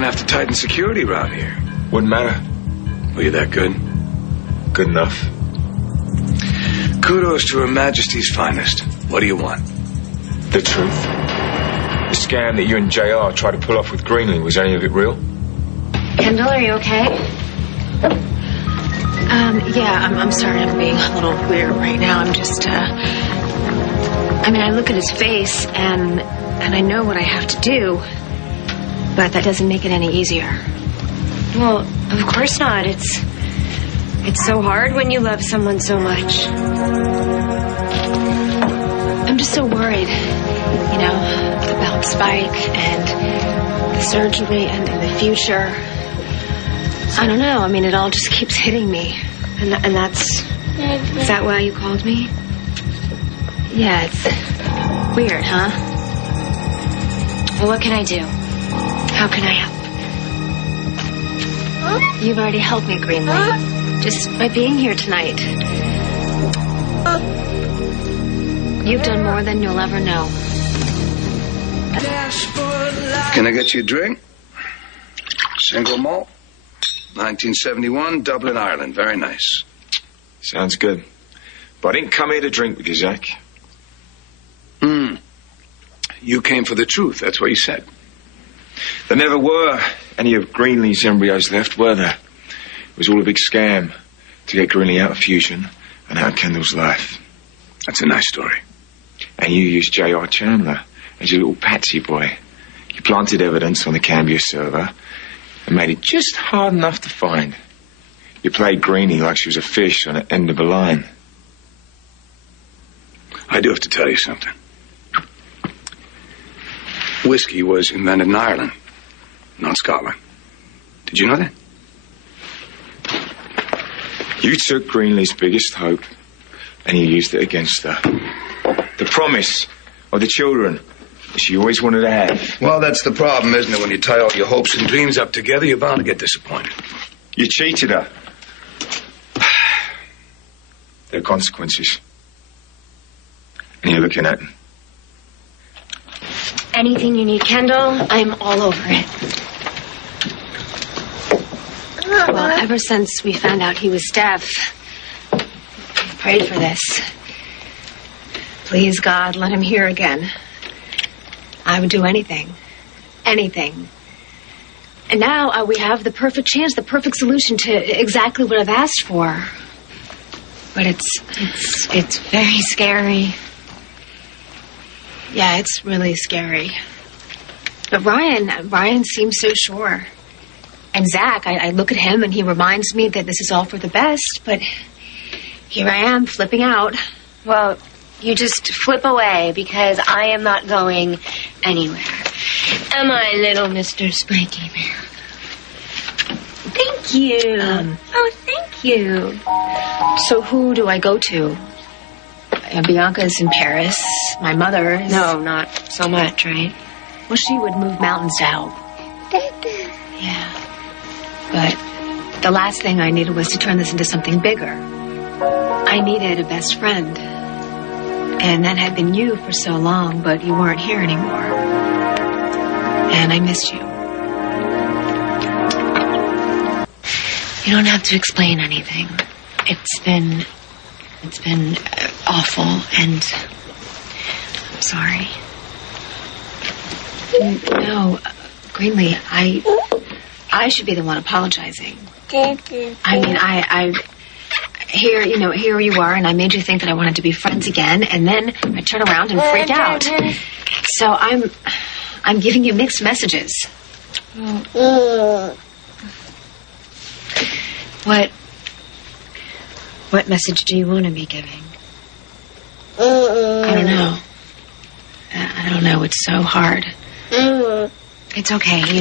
gonna have to tighten security around here. Wouldn't matter. Were you that good? Good enough. Kudos to Her Majesty's finest. What do you want? The truth. The scam that you and JR tried to pull off with Greenlee, was any of it real? Kendall, are you okay? Yeah, I'm sorry I'm being a little weird right now. I'm just, I look at his face and I know what I have to do, but that doesn't make it any easier. Well, of course not. It's so hard when you love someone so much. I'm just so worried, about Spike and the surgery and the future. I don't know. It all just keeps hitting me. And that's... Is that why you called me? Yeah, it's weird, huh? Well, what can I do? How can I help? You've already helped me, Greenlee. Just by being here tonight. You've done more than you'll ever know. Can I get you a drink? Single malt. 1971, Dublin, Ireland. Very nice. Sounds good. But I didn't come here to drink with you, Zach. You came for the truth. That's what you said. There never were any of Greenlee's embryos left, were there? It was all a big scam to get Greenlee out of fusion and out of Kendall's life. That's a nice story. And you used J.R. Chandler as your little patsy boy. You planted evidence on the Cambia server and made it just hard enough to find. You played Greenlee like she was a fish on the end of a line. I do have to tell you something. Whiskey was invented in Ireland, not Scotland. Did you know that? You took Greenlee's biggest hope and you used it against her. The promise of the children that she always wanted to have. Well, that's the problem, isn't it? When you tie all your hopes and dreams up together, you're bound to get disappointed. You cheated her. There are consequences. And you're looking at them. Anything you need, Kendall, I'm all over it. Well, ever since we found out he was deaf, we prayed for this. Please, God, let him hear again. I would do anything. Anything. And now we have the perfect chance, the perfect solution to exactly what I've asked for. But it's very scary. Yeah, it's really scary. But Ryan seems so sure. And Zach, I look at him and he reminds me that this is all for the best, but here I am flipping out. Well, you just flip away because I am not going anywhere. Am I, little Mr. Spiky Man? Thank you. Oh, thank you. So who do I go to? Bianca's in Paris. My mother is... No, not so much, right? Well, she would move mountains to help. Yeah. But the last thing I needed was to turn this into something bigger. I needed a best friend. And that had been you for so long, but you weren't here anymore. And I missed you. You don't have to explain anything. It's been awful, and I'm sorry. No, Greenlee, I should be the one apologizing. I here you are, and I made you think that I wanted to be friends again, and then I turn around and freak out. So I'm giving you mixed messages. What message do you want to be giving? I don't know. I don't know. It's so hard. It's okay.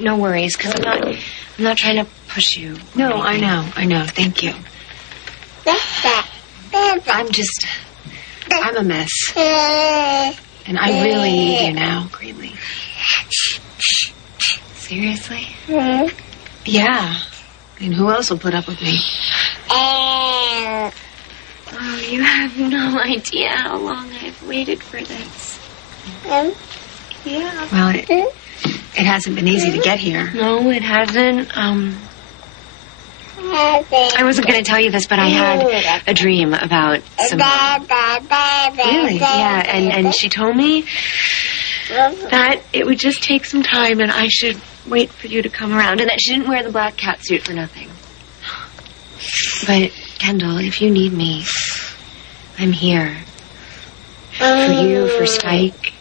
No worries, because I'm not trying to push you. No, I know. Thank you. I'm a mess. And I really need you now, Greenlee. Seriously? Yeah. And who else will put up with me? Oh, you have no idea how long I've waited for this. Yeah. Well, It hasn't been easy to get here. No, it hasn't. I wasn't going to tell you this, but I had a dream about some... Really? Yeah, and she told me that it would just take some time and I should wait for you to come around, and that she didn't wear the black cat suit for nothing. But, Kendall, if you need me, I'm here. For you, for Spike.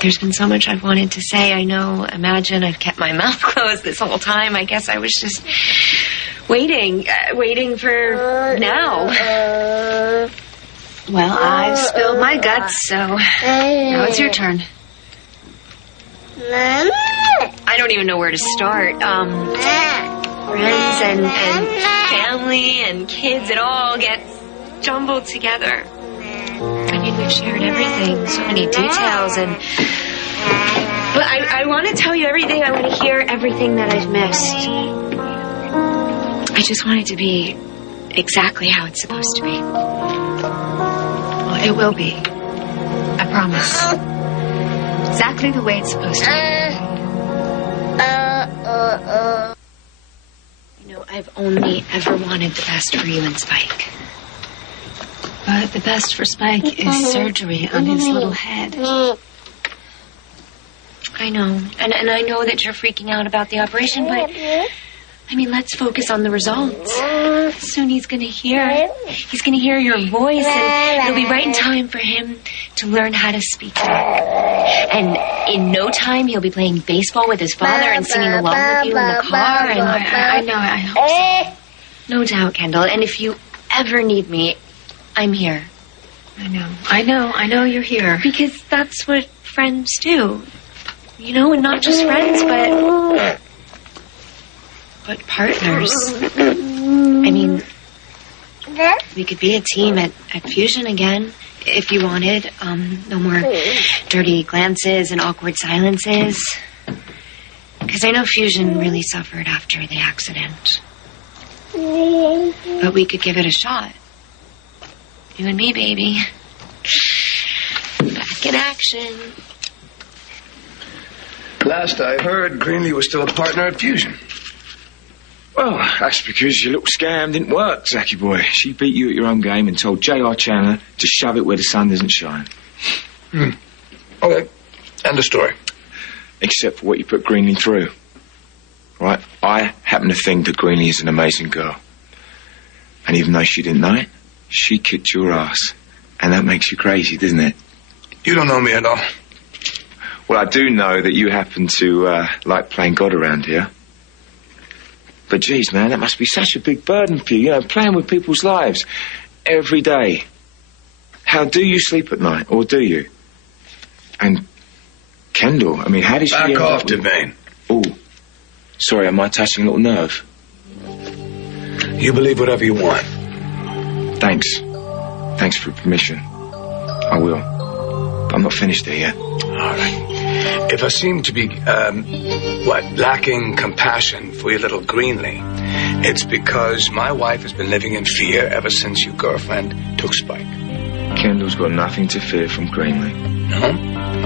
There's been so much I've wanted to say. I know, imagine I've kept my mouth closed this whole time. I guess I was just waiting for now. Well, I've spilled my guts, so now it's your turn. I don't even know where to start. Friends and family and kids, it all gets jumbled together. I mean, we've shared everything, so many details, and... But I want to tell you everything. I want to hear everything that I've missed. I just want it to be exactly how it's supposed to be. Well, it will be. I promise. Exactly the way it's supposed to be. You know, I've only ever wanted the best for you and Spike. But the best for Spike is surgery on his little head. I know. And I know that you're freaking out about the operation, but... I mean, let's focus on the results. Soon he's going to hear. He's going to hear your voice, and it'll be right in time for him to learn how to speak back. And in no time, he'll be playing baseball with his father and singing along with you in the car. And I know, I hope so. No doubt, Kendall. And if you ever need me, I'm here. I know you're here. Because that's what friends do. You know, and not just friends, but partners. I mean, we could be a team at Fusion again, if you wanted. No more dirty glances and awkward silences. Because I know Fusion really suffered after the accident. But we could give it a shot. You and me, baby. Back in action. Last I heard, Greenlee was still a partner at Fusion. Well, that's because your little scam didn't work, Zachy boy. She beat you at your own game and told J.R. Chandler to shove it where the sun doesn't shine. Okay. End of story. Except for what you put Greenlee through. Right? I happen to think that Greenlee is an amazing girl. And even though she didn't know it, she kicked your ass. And that makes you crazy, doesn't it? You don't know me at all. Well, I do know that you happen to like playing God around here. But geez, man, that must be such a big burden for you, you know, playing with people's lives every day. How do you sleep at night, or do you? And Kendall, I mean, how did she... Back off, Devane. Oh, sorry, am I touching a little nerve? You believe whatever you want. Thanks. Thanks for permission. I will. But I'm not finished there yet. All right. If I seem to be, lacking compassion for your little Greenlee, it's because my wife has been living in fear ever since your girlfriend took Spike. Kendall's got nothing to fear from Greenlee. No?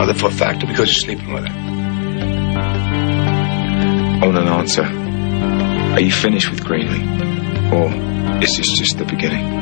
Other for a fact, or because you're sleeping with her? I want an answer. Are you finished with Greenlee? Or is this just the beginning?